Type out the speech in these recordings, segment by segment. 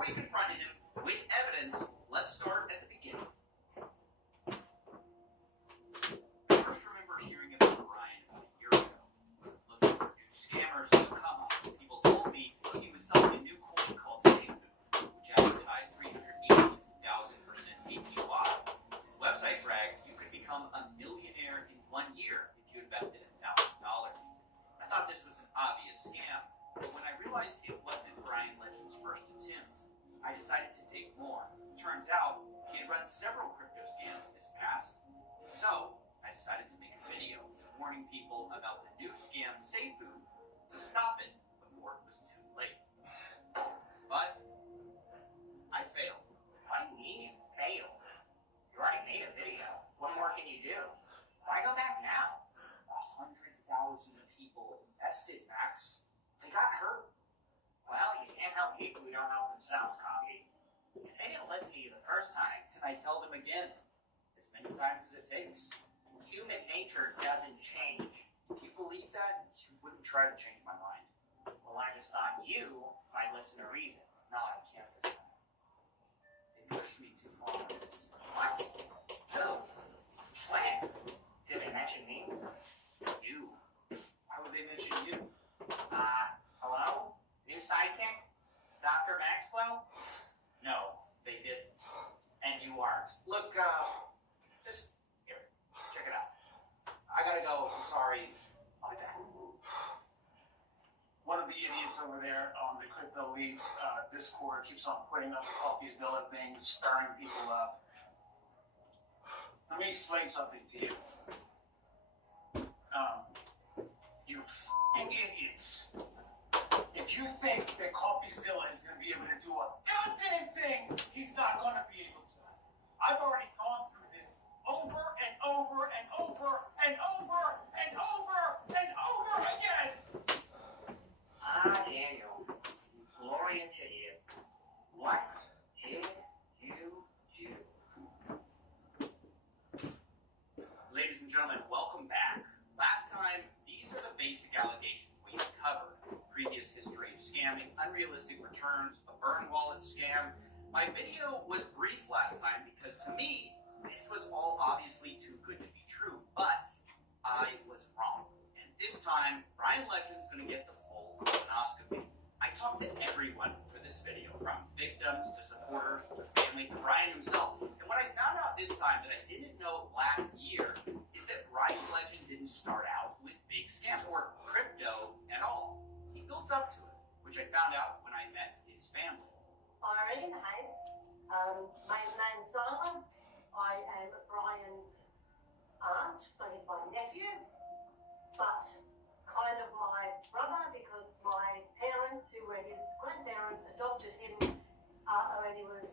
before we confront him with evidence, let's start at the beginning. I first remember hearing about Brian a year ago. Looking for new scammers to come up. People told me he was selling a new coin called Safe Food, which advertised 380,000% APY. His website bragged you could become a millionaire in 1 year if you invested $1,000. I thought this was an obvious scam, but when I realized it wasn't Brian Legend's first attempt, I decided to dig more. Turns out, he had run several crypto scams in his past, so I decided to make a video warning people about the new scam Seifu to stop it before it was too late. But I failed. What do you mean you failed? You already made a video. What more can you do? Why go back now? 100,000 people invested, Max. They got hurt. Well, you can't help people who don't help themselves, Coffee. If they didn't listen to you the first time, And I tell them again, as many times as it takes. human nature doesn't change. If you believe that, you wouldn't try to change my mind. Well, I just thought you might listen to reason. No, I can't this time. They pushed me too far on this. What? Who? When? Did they mention me? You. Why would they mention you? Hello? New sidekick? Dr. Maxwell? No, they didn't. And you aren't. Look, just here. Check it out. I gotta go. I'm sorry. I'll be back. One of the idiots over there on the Crypto Leads Discord keeps on putting up CoffeeZilla things, stirring people up. Let me explain something to you. You f***ing idiots. If you think that CoffeeZilla is going to be able to do a goddamn thing, he's not going to be able to. I've already gone through this over and over and over and over and over and over again. Daniel. Glorious idiot. What did you do? Ladies and gentlemen, welcome back. Last time, these are the basic allegations we uncovered. Previous history of scamming, unrealistic returns, a burn wallet scam. My video was brief last time because to me, this was all obviously too good to be true, but I was wrong. And this time, Brian Legend's gonna get the full colonoscopy. I talked to everyone for this video, from victims to supporters to family to Brian himself. And what I found out this time that I didn't know last year is that Brian Legend didn't start out with big scams or crypto at all. He built up to it, which I found out when I met his family. Irene, hey. My name's Simon. I am Brian's aunt, so he's my nephew, but kind of my brother because my parents, who were his grandparents, adopted him when he was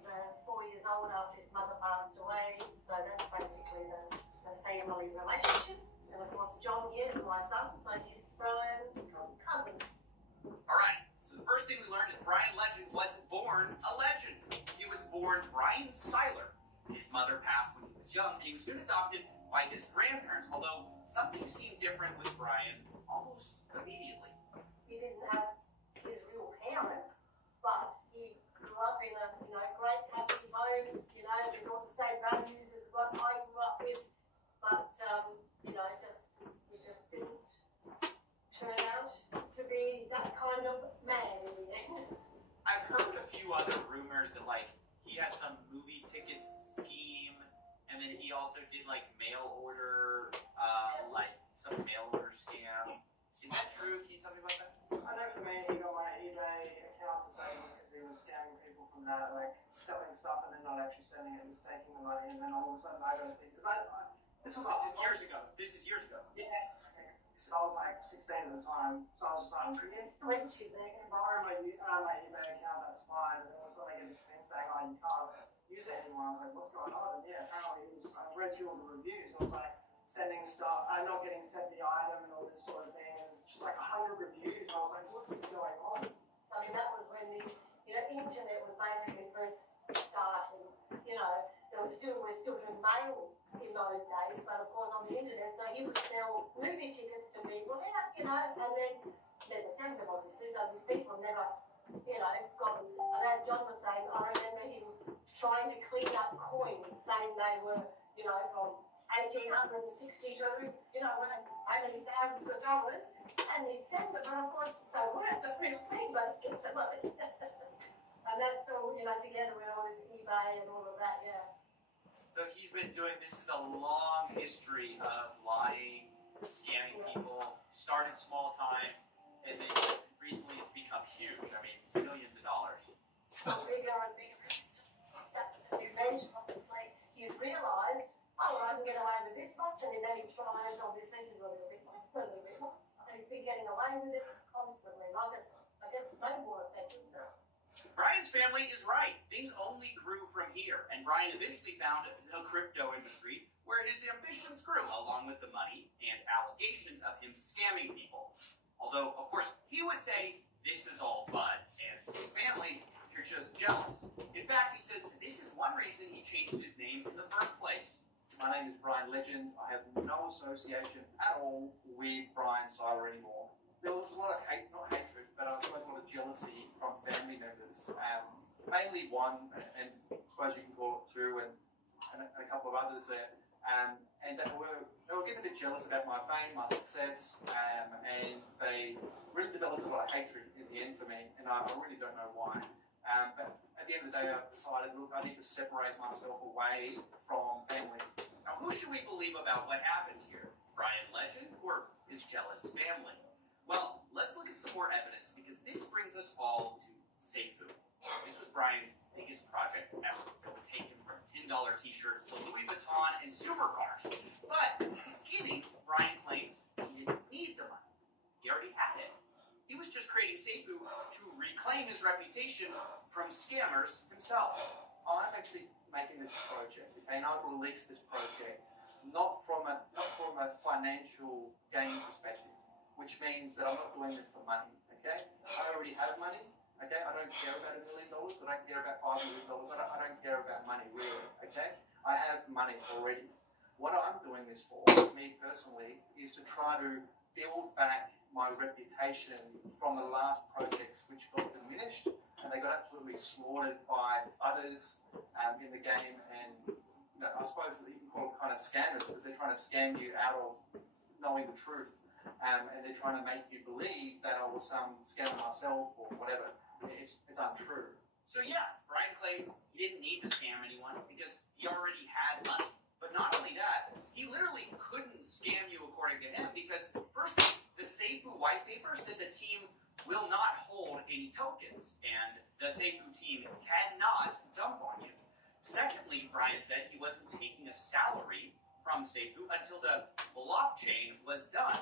4 years old after his mother passed away. So that's basically the family relationship. And of course, John here is my son, so he's Brian's cousin. All right, so the first thing we learned is Brian Legend wasn't born a legend. He was born Brian Seiler. His mother passed when he was young, and he was soon adopted by his grandparents, although something seemed different with Brian almost immediately. He didn't have his real parents, but he grew up in a great happy home, with all the same values as what I grew up with, but he just didn't turn out to be that kind of man in the end. I've heard a few other rumors that, he had some movie ticket scheme, and then he also did, mail order, some mail order scam. Is that true? Can you tell me about that? I know for me, he got my eBay account disabled because he was scamming people from that, selling stuff and then not actually sending it, he was taking the money, and then all of a sudden I got a thing. This is years ago. This is years ago. Yeah. So I was 16 at the time, so I was just like, if they can borrow my eBay account, that's fine. And then all of a sudden I get this thing saying, you can't use it anymore. I was like, what's going on? And yeah, apparently I read through all the reviews, and it was sending stuff, I'm not getting sent the item and all this sort of thing. And it's just 100 reviews. And I was like, what is going on? I mean, that was when the internet was basically first starting. We're still doing mail in those days, but of course on the internet, so he would sell movie tickets to people, and then never send them, obviously, so these people never, got them. And as John was saying, they were, from 1862, how many thousands of dollars, and the tender, but of course they weren't the real thing, but it's the money. And that's all, together with all this eBay and all of that, yeah. So he's been doing, this is a long history of lying, scamming people, started small time, and then recently it's become huge. I mean, millions of dollars. Bigger and bigger. That's revenge, obviously. He's realised, I can get away with this much, and then he tries, obviously, to do a little bit more, a little bit more. And he's been getting away with it constantly. I guess it's no more effective now. Brian's family is right. Things only grew from here, and Brian eventually found the crypto industry where his ambitions grew, along with the money and allegations of him scamming people. Although, of course, he would say this is all fun, and his family, you're just jealous. In fact, he says this is one reason he changed his name in the first place. My name is Brian Legend. I have no association at all with Brian Seiler anymore. There was a lot of hate, not hatred, but I suppose a lot of jealousy from family members. Mainly one, and I suppose you can call it two, and a couple of others there. And they were getting a bit jealous about my fame, my success, and they really developed a lot of hatred in the end for me, and I really don't know why. But at the end of the day, I decided, look, I need to separate myself away from family. Now, who should we believe about what happened here? Brian Legend or his jealous family? Well, let's look at some more evidence, because this brings us all to Seifu. This was Brian's biggest project ever. It would take him from $10 t-shirts to Louis Vuitton and supercars. But in the beginning, Brian claimed he didn't need the money. He already had it. He was just creating Seifu to reclaim his reputation from scammers himself. I'm actually making this project, okay, and I've released this project not from a financial gain perspective, which means that I'm not doing this for money, okay? I already have money, okay? I don't care about $1 million, I don't care about $5 million, I don't care about money, really, okay? I have money already. What I'm doing this for, me personally, is to try to build back my reputation from the last projects which got diminished, and they got absolutely slaughtered by others in the game, and I suppose that you can call it kind of scammers, because they're trying to scam you out of knowing the truth, and they're trying to make you believe that I was some scammer myself or whatever. It's untrue. So yeah, Brian claims he didn't need to scam anyone because he already had money. But not only that, he literally couldn't scam you according to him, because first, the Seifu white paper said the team will not hold any tokens, and the Seifu team cannot dump on you. Secondly, Brian said he wasn't taking a salary from Seifu until the blockchain was done.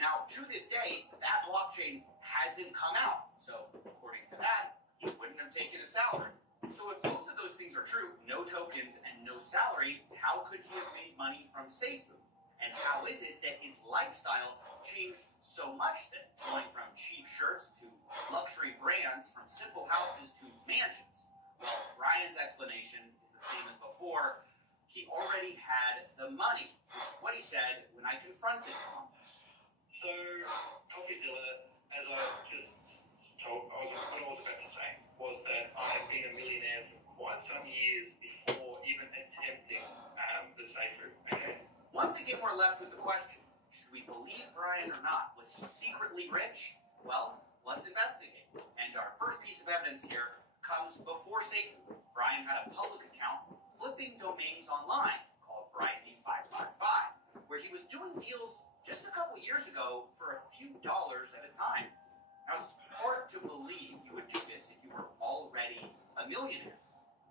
Now, to this day, that blockchain hasn't come out. So, according to that, he wouldn't have taken a salary. So if both of those things are true, no tokens and no salary, how could he have made money from Seifu? And how is it that his lifestyle changed so much then, going from cheap shirts to luxury brands, from simple houses to mansions? Well, Brian's explanation is the same as before. He already had the money, which is what he said when I confronted him on this. So, Coffeezilla, as I just told, what I was about to say was that I had been a millionaire for quite some years before even attempting the Seifu. Okay? Once again, we're left with the question, should we believe Brian or not? Was he secretly rich? Well, let's investigate. And our first piece of evidence here comes before Seifu. Brian had a public account flipping domains online called Bryzy555, where he was doing deals just a couple years ago for a few dollars at a time. Now, it's hard to believe you would do this if you were already a millionaire.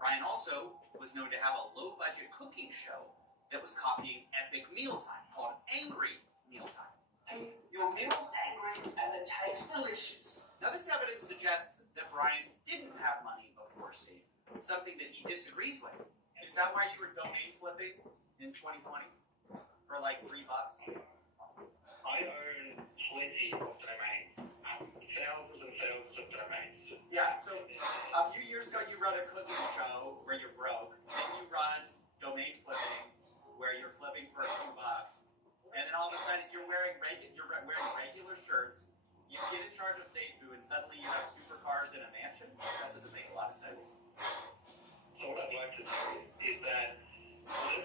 Brian also was known to have a low-budget cooking show that was copying Epic Mealtime, called Angry Mealtime. Hey, your meal's angry and it tastes delicious. Now, this evidence suggests that Brian didn't have money before Seifu, something that he disagrees with. Is that why you were domain flipping in 2020 for like $3? I own plenty of domains, thousands and thousands of domains. Yeah, so a few years ago you run a cooking show where you're broke, then you run domain flipping where you're flipping for a few bucks, and then all of a sudden you're wearing regular shirts, you get in charge of Seifu, and suddenly you have supercars in a mansion? That doesn't make a lot of sense. So what I'd like to tell you is that whatever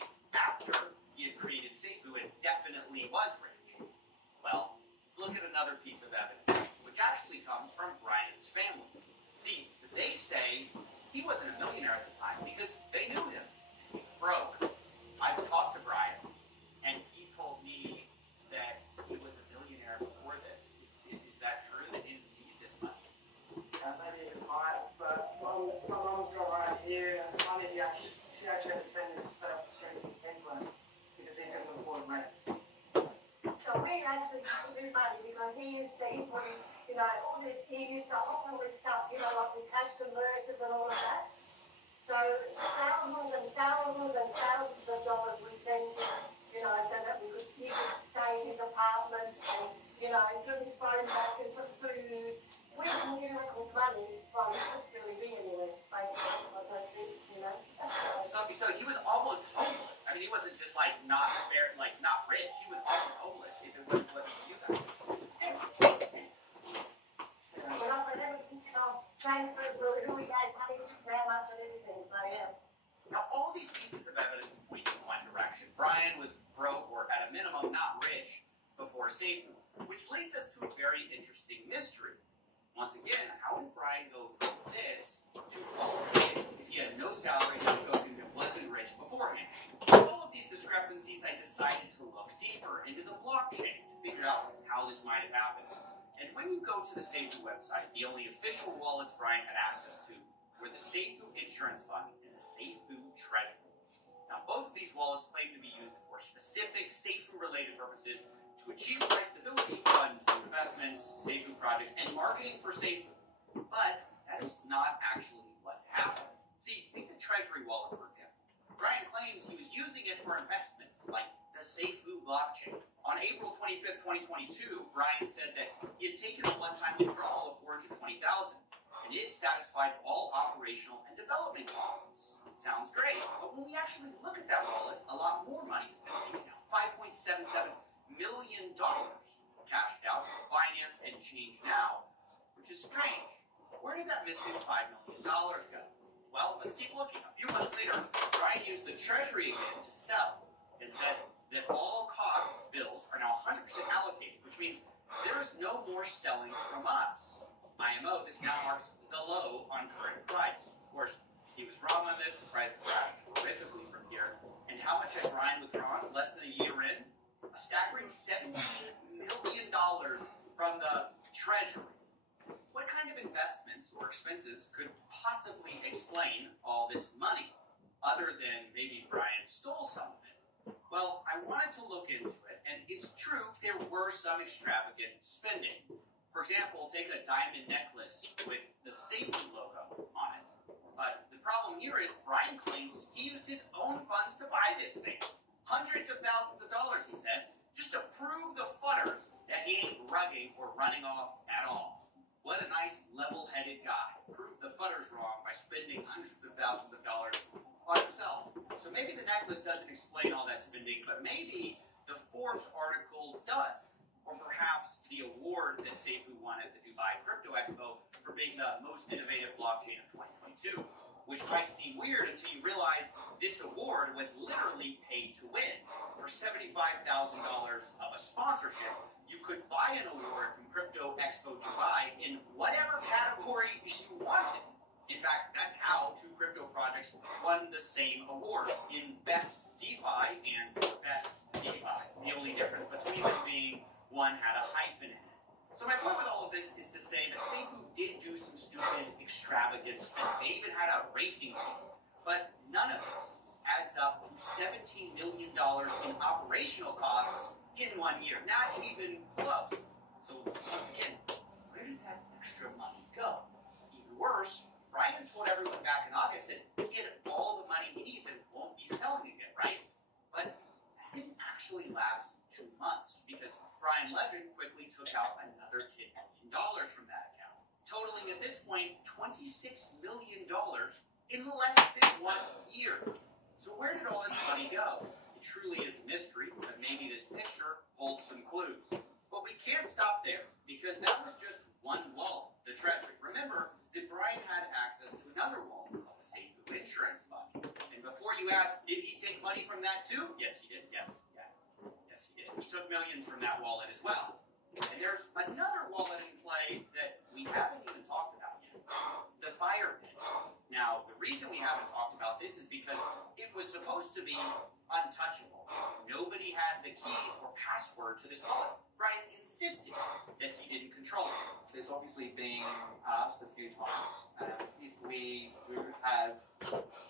points after he had created Seifu and definitely was rich. Well, look at another piece of evidence, which actually comes from Brian's family. See, they say he wasn't a millionaire at the time because they knew him. He was broke. I've talked to Brian, and he told me that he was a millionaire before this. Is that true? That he didn't need this money? Maybe it's right, but my mum's got right here, and money she actually had to send himself to streets in Queensland because he couldn't afford rent. So we actually used to do money because he used to, all this, he used to offer with stuff, like with cash converters and all of that. So thousands and thousands and thousands of dollars we sent him, so that he could stay in his apartment and, give his phone back and put food. We didn't give him money, well, he couldn't really be anywhere, basically, like those things, So he was almost homeless. I mean, he wasn't just not rich. He was almost homeless if it wasn't for you guys. Well, but everything's transferred who we had money to, how much and everything, so yeah. Now, all these pieces of evidence point in one direction. Brian was broke, or at a minimum, not rich, before Seifu, which leads us to a very interesting mystery. Once again, how did Brian go from this to all of this if he had no salary, no tokens, and wasn't rich beforehand? With all of these discrepancies, I decided to look deeper into the blockchain to figure out how this might have happened. And when you go to the Seifu website, the only official wallets Brian had access to were the Seifu Insurance Fund and the Seifu Treasury. Now, both of these wallets claim to be used for specific Seifu-related purposes to achieve price stability, fund investments, Seifu projects, and marketing for Seifu. But that is not actually what happened. See, take the Treasury wallet, for example. Brian claims he was using it for investments like the Seifu blockchain. On April 25th, 2022, Brian said that he had taken a one-time withdrawal of $420,000, and it satisfied all operational and development costs. Sounds great, but when we actually look at that wallet, a lot more money has been taken out. $5.77 million cashed out for Binance and Change Now, which is strange. Where did that missing $5 million go? Well, let's keep looking. A few months later, Brian used the Treasury again to sell and said that all costs bills are now 100% allocated, which means there is no more selling from us. IMO, this now marks the low on current price. Of course, he was wrong on this. The price crashed horrifically from here. And how much had Brian withdrawn less than a year in? A staggering $17 million from the Treasury. What kind of investments or expenses could possibly explain all this money, other than maybe Brian stole some of it? Well, I wanted to look into it, and it's true there were some extravagant spending. For example, take a diamond necklace with the Seifu logo on it. But the problem here is Brian claims he used his own funds to buy this thing. Hundreds of thousands of dollars, he said, just to prove the futters that he ain't rugging or running off at all. What a nice level-headed guy. Proved the futters wrong by spending hundreds of thousands of dollars on himself. So maybe the necklace doesn't explain all that spending, but maybe the Forbes article does. Or perhaps the award that Seifu won at the Dubai Crypto Expo for being the most innovative blockchain of 2022, which might seem weird until you realize this award was literally paid to win. For $75,000 of a sponsorship, you could buy an award from Crypto Expo Dubai in whatever category you wanted. In fact, that's how two crypto projects won the same award in Best DeFi and Best DeFi. The only difference between them being one had a hyphen in it. So my point with all of this is to say that Seifu did do some stupid, extravagant spending. They even had a racing team. But none of this adds up to $17 million in operational costs in 1 year. Not even close. So once again, where did that extra money go? Even worse, Brian told everyone back in August that he had all the money he needs and won't be selling again, right? But that didn't actually last 2 months because Brian Legend quickly took out another $10 million from that account, totaling at this point $26 million in less than 1 year. So where did all this money go? It truly is a mystery, but maybe this picture holds some clues. But we can't stop there, because that was just one wallet, the Treasury. Remember that Brian had access to another wallet called the Seifu Insurance Fund. And before you ask, did he take money from from that too? Yes, he did. Yes, yeah. Yes, he did. He took millions from that wallet as well. And there's another wallet in play that we haven't even talked about yet. The fire pit. Now, the reason we haven't talked about this is because it was supposed to be untouchable. Nobody had the keys or password to this wallet. Brian insisted that he didn't control it. There's obviously been asked a few times if we do have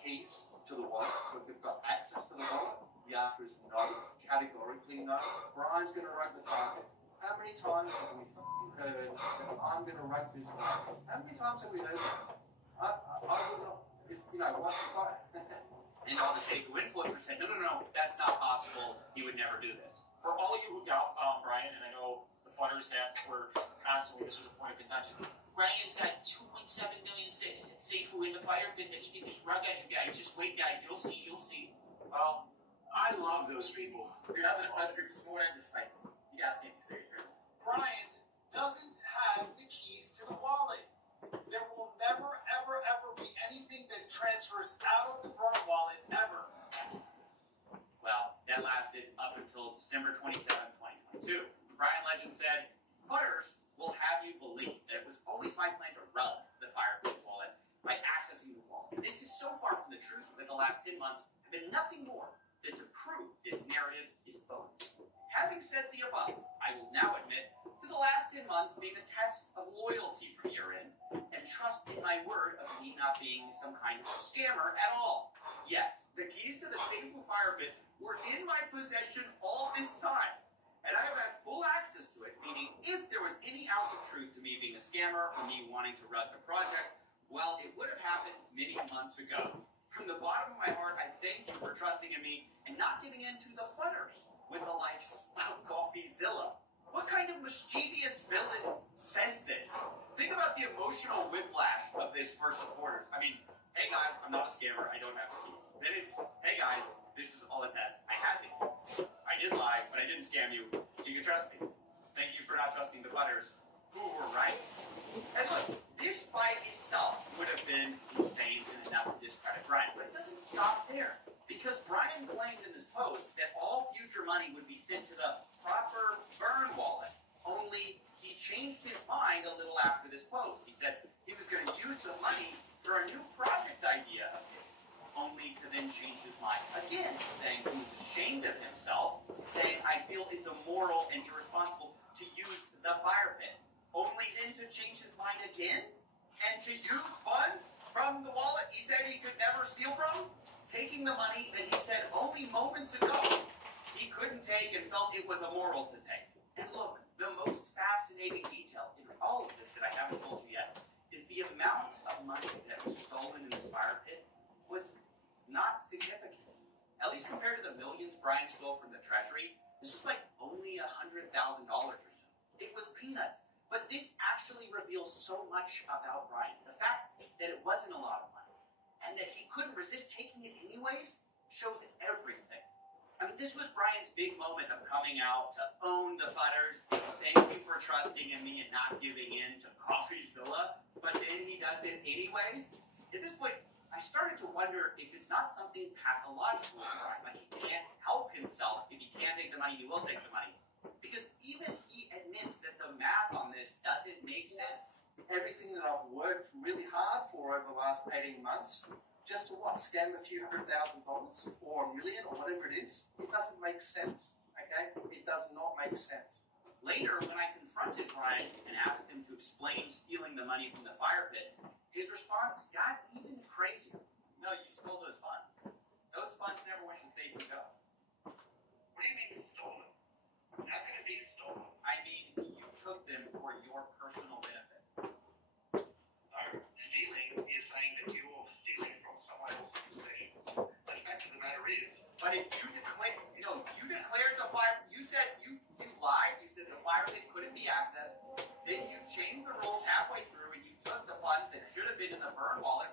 keys to the wallet, so if we've got access to the wallet. The answer is no, categorically no. Brian's going to rug the carpet. How many times have we fucking heard that I'm going to rug this carpet? How many times have we heard that? I would not, if, what's the fight? And all the Seifu influencers said, no, that's not possible. He would never do this. For all of you who doubt Brian, and I know the Flutters were constantly, this was a point of contention, Brian's got 2.7 million Seifu in the fire pit that he can just rug at you guys. Just wait, guys. You'll see. Well, I love those people. You're not in a press group this morning, just like, you guys can't be serious, right? Brian doesn't have the keys to the wallet. There will never, ever, ever be anything that transfers out of the burn wallet, ever. Well, that lasted up until December 27, 2022. Brian Legend said, Futters will have you believe that it was always my plan to rug the fire pit wallet by accessing the wallet. This is so far from the truth that the last 10 months have been nothing more than to prove this narrative is bogus. Having said the above, I will now admit to the last 10 months being a test of loyalty from your end and trust in my word of me not being some kind of scammer at all. Yes, the keys to the Seifu fire pit were in my possession all this time, and I have had full access to it, meaning if there was any ounce of truth to me being a scammer or me wanting to run the project, well, it would have happened many months ago. From the bottom of my heart, I thank you for trusting in me and not giving in to the Futters with the likes of Coffeezilla. What kind of mischievous villain says this? Think about the emotional whiplash of this for supporters. I mean, hey guys, I'm not a scammer, I don't have the keys. Then it's, hey guys, this is all a test. I had the keys. I did lie, but I didn't scam you, so you can trust me. Thank you for not trusting the Futters, who were right. And look, this by itself would have been insane and enough to discredit Brian, but it doesn't stop there. Because Brian claimed in his post that all future money would be sent to the proper burn wallet, only he changed his mind a little after this post. He said he was going to use the money for a new project idea of his, only to then change his mind again, saying he was ashamed of himself, saying, I feel it's immoral and irresponsible to use the fire pit, only then to change his mind again, and to use funds from the wallet he said he could never steal from, taking the money that he said only moments ago he couldn't take and felt it was immoral to take. And look, the most fascinating detail in all of this that I haven't told you yet is the amount of money that was stolen in this fire pit was not significant. At least compared to the millions Brian stole from the treasury, this was like only $100,000 or so. It was peanuts. But this actually reveals so much about Brian. The fact that it wasn't a lot of money and that he couldn't resist taking it anyways shows everything. I mean, this was Brian's big moment of coming out to own the Futters. Thank you for trusting in me and not giving in to Coffeezilla. But then he does it anyways. At this point, I started to wonder if it's not something pathological with Brian. Like, he can't help himself. If he can't take the money, he will take the money. Because even he admits that the math on this doesn't make sense. Everything that I've worked really hard for over the last 18 months, just to scam a few $100,000 or $1 million or whatever it is, it doesn't make sense, okay? It does not make sense. Later, when I confronted Brian and asked him to explain stealing the money from the fire pit, his response got even crazier. No, you stole those funds. Those funds never went to Save and Go. What do you mean stolen? How can it be stolen? I mean, you took them for your personal benefit. No, stealing is saying that you're stealing from someone else's possession. The fact of the matter is, But if you declared, you declared the fire, you said you lied, you said the fire pit couldn't be accessed, then you changed the rules halfway through and you took the funds that should have been in the burn wallet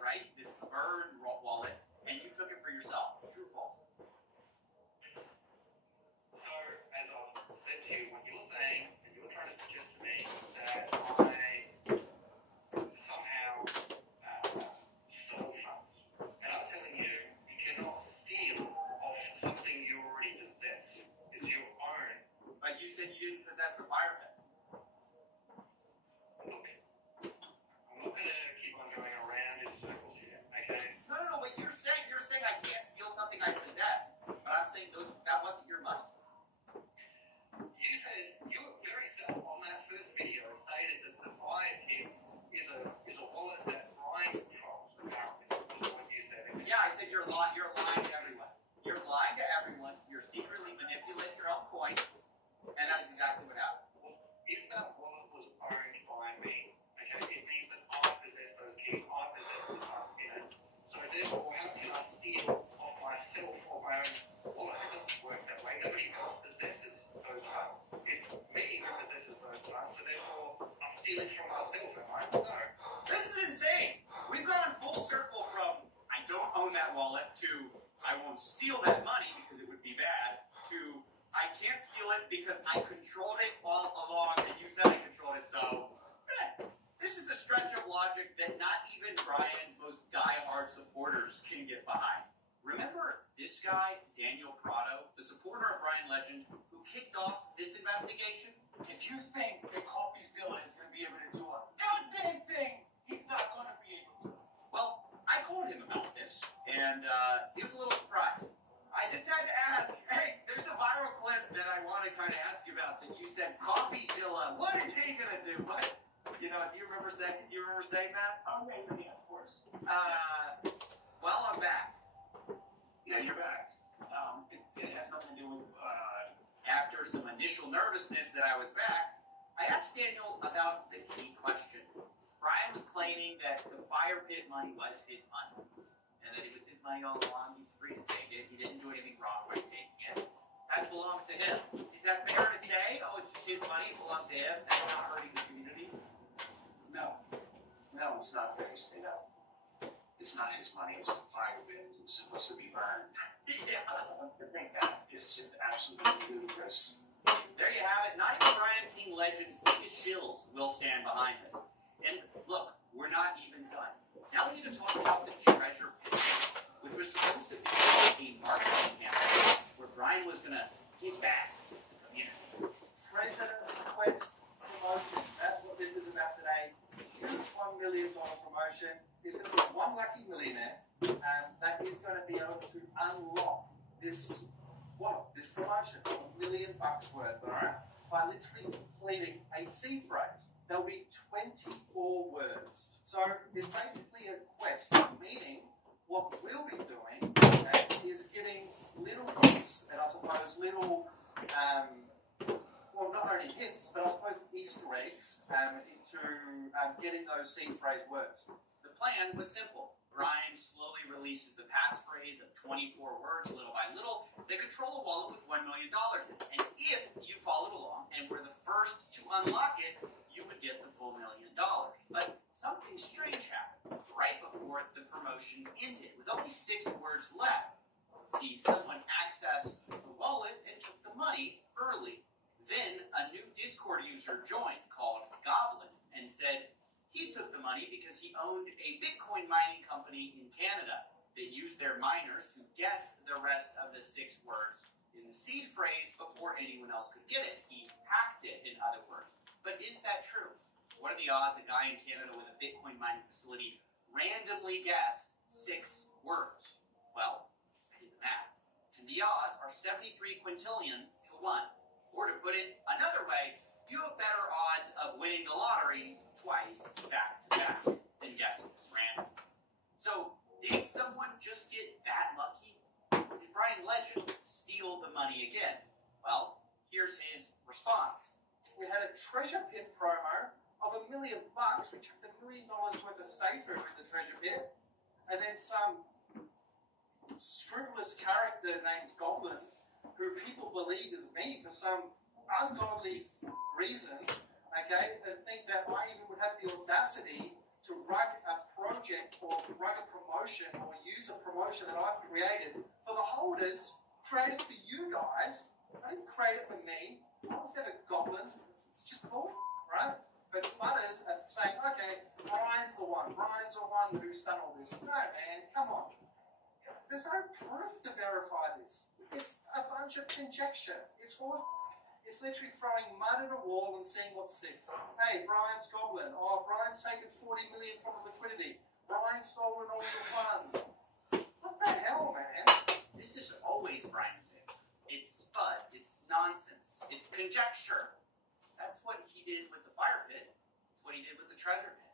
access the fire pit. Look, I'm not going to keep on going around in circles here, okay? No, but you're saying I can't steal something I possess. But I'm saying that wasn't your money. You said, you yourself on that first video stated that the fire pit is a wallet that Brian controls, apparently. That's what you said. Yeah, I said you're lying to everyone. You're lying to everyone. You're secretly manipulating your own coin. And that's exactly what happened. Well, if that wallet was owned by me, okay, it means that I possess those keys, I possess the funds in it. So therefore, how can I steal off myself or my own wallet? It doesn't work that way. Nobody else possesses those funds. It's me who possesses those funds, so therefore, I'm stealing from myself, am I? No. This is insane. We've gone full circle from I don't own that wallet to I won't steal that money because it would be bad to I can't steal it because I controlled it all along and you said I controlled it, so this is a stretch of logic that not even Brian's most diehard supporters can get behind. Remember this guy, Daniel Prado, the supporter of Brian Legend, who kicked off this investigation? If you think that CopyZilla is going to be able to do a goddamn thing, he's not going to be able to. Well, I called him about this, and he was a little surprised. I just had to ask, hey, there's a viral clip that I want to kind of ask you about. So you said CopyZilla. What is he going to do? What? You know, do you remember saying that? Oh, yeah, of course. Well, I'm back. Yeah, you're back. It has nothing to do with, After some initial nervousness that I was back, I asked Daniel about the key question. Brian was claiming that the fire pit money was his money, and that it was his money all along. He's free to take it. He didn't do anything wrong by taking it. That belongs to him. Is that fair to say? Oh, it's just his money. It belongs to him. That's not hurting the community. no, it's not fair to say that. It's not his money, it's the fire pit. It was supposed to be burned. Yeah. To think that is just absolutely ludicrous. There you have it. Not even Brian King Legend's biggest shills will stand behind this. And look, we're not even done. Now we need to talk about the treasure pit, which was supposed to be a marketing campaign where Brian was going to give back to the community. Treasure Quest promotion. That's what this is about today. Huge $1 million promotion. There's going to be one lucky millionaire that is going to be able to unlock this promotion of $1 million worth, alright? By literally completing a seed phrase. There'll be 24 words. So it's basically a quest, meaning what we'll be doing is giving little hints, and I suppose little, well, not only hints, but I suppose Easter eggs into getting those seed phrase words. The plan was simple. Brian slowly releases the passphrase of 24 words little by little. They control a wallet with $1 million in it. And if you followed along and were the first to unlock it, you would get the full $1 million. But something strange happened right before the promotion ended, with only 6 words left. See, someone accessed the wallet and took the money early. Then a new Discord user joined called Goblet and said he took the money because he owned a Bitcoin mining company in Canada that used their miners to guess the rest of the 6 words in the seed phrase before anyone else could get it. He hacked it, in other words. But is that true? What are the odds a guy in Canada with a Bitcoin mining facility randomly guessed 6 words? Well, I did the math. And the odds are 73 quintillion to 1. Or to put it another way, you have better odds of winning the lottery twice back to back than guessing this random. So, did someone just get that lucky? Did Brian Legend steal the money again? Well, here's his response. We had a treasure pit promo of $1 million. We chucked $1 million worth of safe food in the treasure pit, and then some scrupulous character named Goblin, who people believe is me for some ungodly reason, okay, and think that I even would have the audacity to rug a project or rug a promotion or use a promotion that I've created for the holders, created for you guys. I didn't create it for me. I was never Goblin. It's just cool, right? But flooders are saying, okay, Brian's the one who's done all this. No, man, come on. There's no proof to verify this. It's a bunch of conjecture. It's all. It's literally throwing mud at a wall and seeing what sticks. Hey, Brian's goblin. Oh, Brian's taken 40 million from the liquidity. Brian's stolen all your funds. What the hell, man? This is always Brian Vick. It's FUD. It's nonsense. It's conjecture. That's what he did with the fire pit. It's what he did with the treasure pit.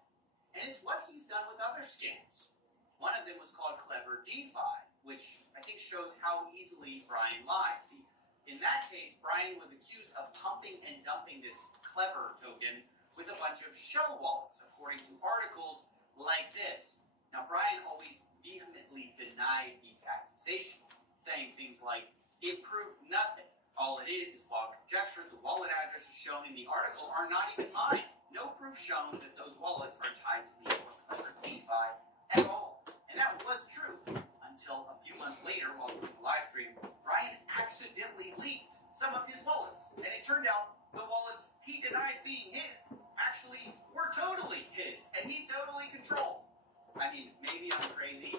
And it's what he's done with other scams. One of them was called Clever DeFi, which I think shows how easily Brian lies. See, in that case, Brian was accused of pumping and dumping this Clever token with a bunch of shell wallets, according to articles like this. Now, Brian always vehemently denied these accusations, saying things like, it proved nothing. All it is wild conjecture. The wallet addresses shown in the article are not even mine. No proof shown that those wallets are tied to me or Clever DeFi at all. And that was true until a few months later, while doing a live stream, Brian accidentally leaked some of his wallets. And it turned out the wallets he denied being his actually were totally his. And he totally controlled. I mean, maybe I'm crazy.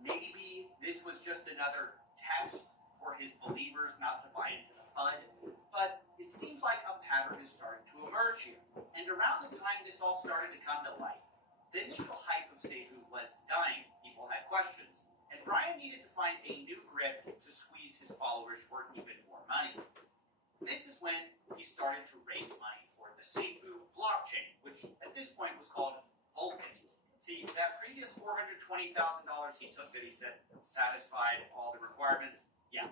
Maybe this was just another test for his believers not to buy into the FUD. But it seems like a pattern is starting to emerge here. And around the time this all started to come to light, the initial hype of Seifu was dying. People had questions. And Brian needed to find a new grift to squeeze his followers for even more money. This is when he started to raise money for the Seifu blockchain, which at this point was called Vulcan. See, that previous $420,000 he took that he said satisfied all the requirements, yeah,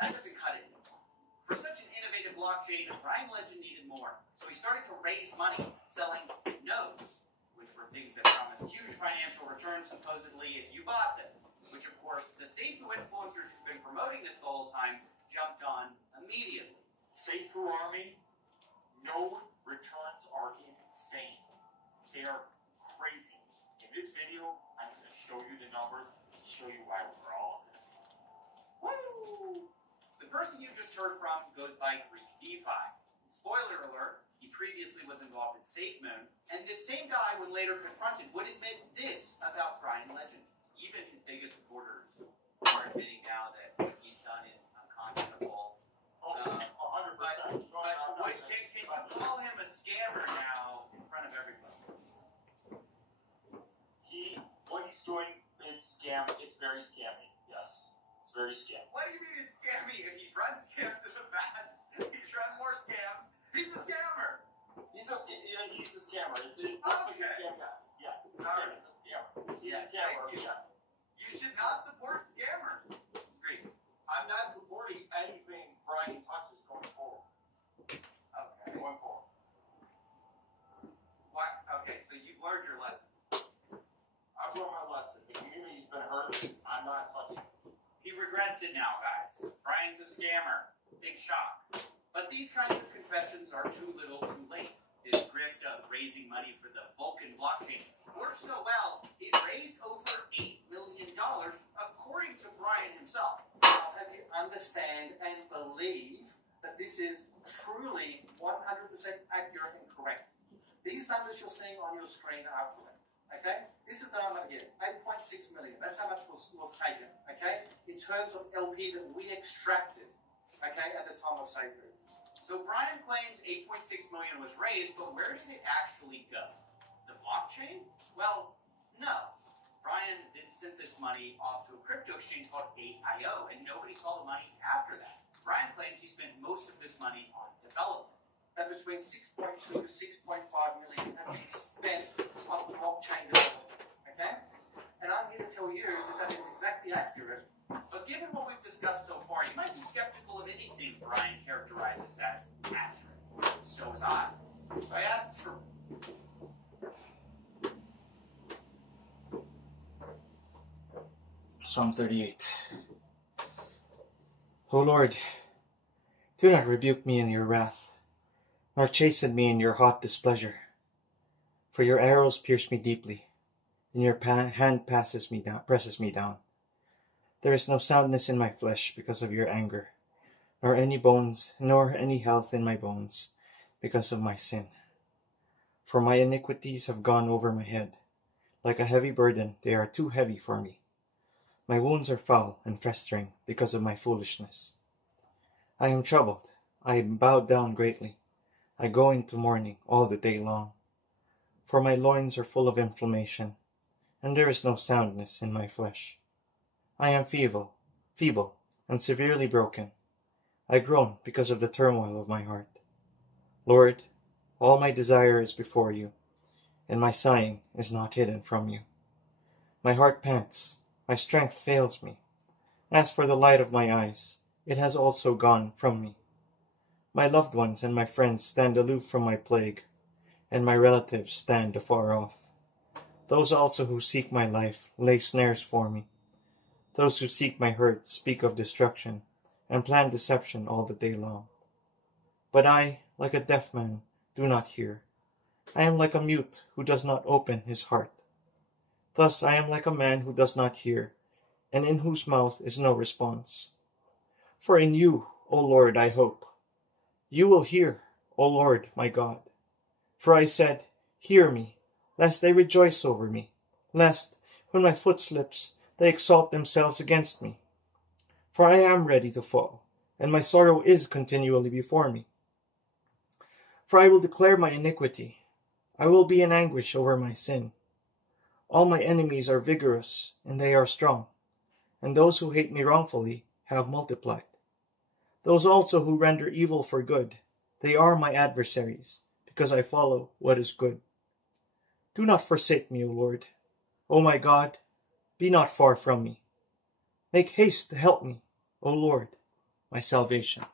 that doesn't cut it anymore. For such an innovative blockchain, Brian Legend needed more. So he started to raise money selling nodes, which were things that promised huge financial returns supposedly if you bought them. Which, of course, the Seifu influencers who've been promoting this the whole time jumped on immediately. Seifu Army, node returns are insane. They are crazy. In this video, I'm going to show you the numbers, show you why we're all going to be. Woo! The person you just heard from goes by Greek DeFi. Spoiler alert, he previously was involved in SafeMoon, and this same guy, when later confronted, would admit this about Brian Legend. Even his biggest supporters are admitting now that what he's done is unconscionable. 100%. But can you call him a scammer now in front of everybody? What he's doing is scam. It's very scammy. Yes, it's very scammy. What do you mean it's scammy? If he's run scams in the past, he's run more scams. He's a scammer. He's a scammer. It's Okay. a scam guy. Yeah. All right. He's a scammer. Thank you. Yeah. You should not support scammers. Great. I'm not supporting anything Brian touches going forward. Okay. Going forward. Why? Okay, so you've learned your lesson. I've learned my lesson. The community's been hurt. I'm not touching it. He regrets it now, guys. Brian's a scammer. Big shock. But these kinds of confessions are too little too late. His grift of raising money for the Vulcan blockchain worked so well, it raised over $8 million, according to Brian himself. I'll have you understand and believe that this is truly 100% accurate and correct. These numbers you're seeing on your screen are correct. Okay? This is the number here, 8.6 million. That's how much was taken, okay? In terms of LPs that we extracted, okay, at the time of Seifu. So Brian claims 8.6 million was raised, but where did it actually go? The blockchain? Well, no. Brian then sent this money off to a crypto exchange called AIO, and nobody saw the money after that. Brian claims he spent most of this money on development. That between 6.2 to 6.5 million has been spent on blockchain development, okay? And I'm here to tell you that is exactly accurate. But given what we've discussed so far, you might be skeptical of anything Brian characterizes as accurate. So was I. So I asked for... Psalm 38. O Lord, do not rebuke me in your wrath, nor chasten me in your hot displeasure. For your arrows pierce me deeply, and your hand presses me down. There is no soundness in my flesh because of your anger, nor any health in my bones because of my sin. For my iniquities have gone over my head. Like a heavy burden, they are too heavy for me. My wounds are foul and festering because of my foolishness. I am troubled. I am bowed down greatly. I go into mourning all the day long. For my loins are full of inflammation, and there is no soundness in my flesh. I am feeble, and severely broken. I groan because of the turmoil of my heart. Lord, all my desire is before you, and my sighing is not hidden from you. My heart pants, my strength fails me. As for the light of my eyes, it has also gone from me. My loved ones and my friends stand aloof from my plague, and my relatives stand afar off. Those also who seek my life lay snares for me. Those who seek my hurt speak of destruction, and plan deception all the day long. But I, like a deaf man, do not hear. I am like a mute who does not open his heart. Thus I am like a man who does not hear, and in whose mouth is no response. For in you, O Lord, I hope. You will hear, O Lord, my God. For I said, hear me, lest they rejoice over me, lest, when my foot slips, they exalt themselves against me. For I am ready to fall, and my sorrow is continually before me. For I will declare my iniquity. I will be in anguish over my sin. All my enemies are vigorous, and they are strong, and those who hate me wrongfully have multiplied. Those also who render evil for good, they are my adversaries, because I follow what is good. Do not forsake me, O Lord. O my God, be not far from me. Make haste to help me, O Lord, my salvation.